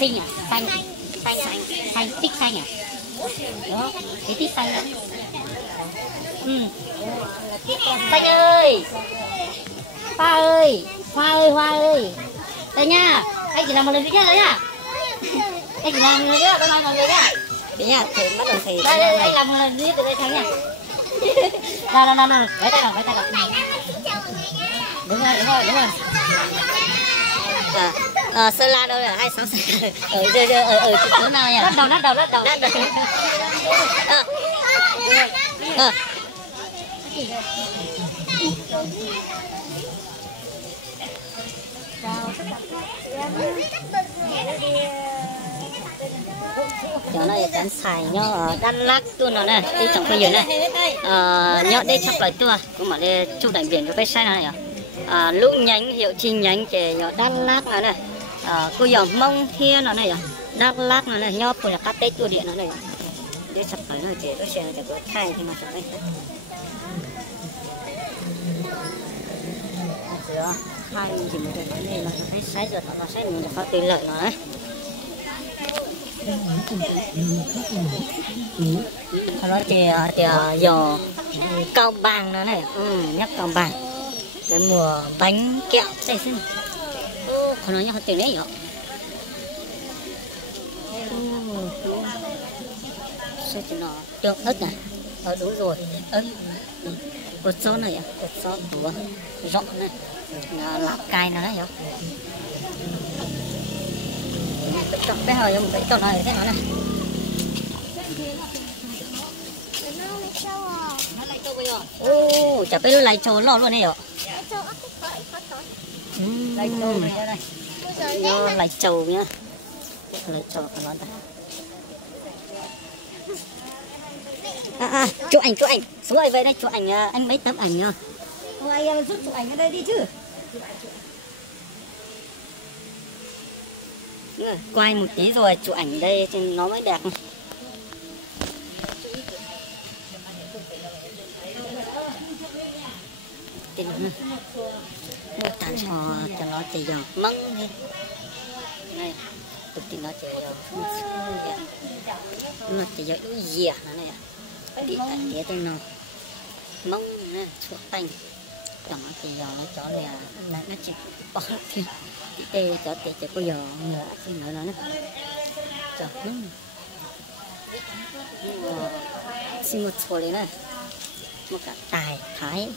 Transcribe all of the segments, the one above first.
Xinh à? Xanh tích xanh à? Đó, cái tích xanh đó. Xanh ơi, hoa ơi, đây nha, anh chỉ làm một lần duy nhất đấy nhá. Anh chỉ làm một lần nữa, tôi nói một lần nhá. Đấy nhá, thì bắt đầu thì đây anh làm một lần duy nhất từ đây thắng nha. Nào, vẫy tay nào. Đúng rồi. Sơn La đâu rồi? 26 ở chỗ nào nhỉ? Lát đầu. Chỗ này chán xài nhá, Đan Lắc tu nó này, đi trong cái gì này, nhớ đây chắc là tua, cũng mà đây chụp đại biển cái sai này à, lũ nhánh hiệu chi nhánh để nhớ Đan Lắc nó này, cô giờ Mông Thiên nó này, Đan Lắc nó này, nhớ phụ là cắt tết tua điện nó này, đây sắp tới nó chỉ có xe để có thay thì mà chụp đây. Hai chỉ một cái này là thấy sai rồi nó sai mình phải tỷ lệ nó đấy. Nó thì giờ Cao Bằng nó này, nhắc Cao Bằng cái mùa bánh kẹo xây xin, còn nó nhắc tiền đấy rồi. Sao cho nó được hết này, đúng rồi, cột số này, cột số của rộng này, lá cay nó đấy rồi. Chọn cái hồi một cái chọn này thế này. Ô, chả biết lấy trâu lo luôn này rồi. Lấy trâu nhá. Lấy trâu của nó ta. Chụp ảnh. Xuống lại về đây chụp ảnh, anh mấy tấm ảnh nhá. Không ai giúp chụp ảnh ở đây đi chứ. Quay một tí rồi chụp ảnh đây thì nó mới đẹp. Tên nó tàn cho nó chỉ giờ măng đi. Này, tôi tin nó chỉ giờ nó chỉ giờ đuôi dẻ nó này. Đi ảnh kia tên nó măng nè, chuột tanh. Chẳng nó chỉ giờ nó cho là nó chỉ bỏ thì tê cho tê chỉ có giờ nữa thì nữa nó chọc nó xin một số này này, một cả tài thái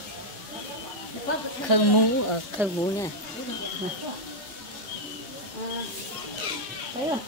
khơi mú nè. Thấy không?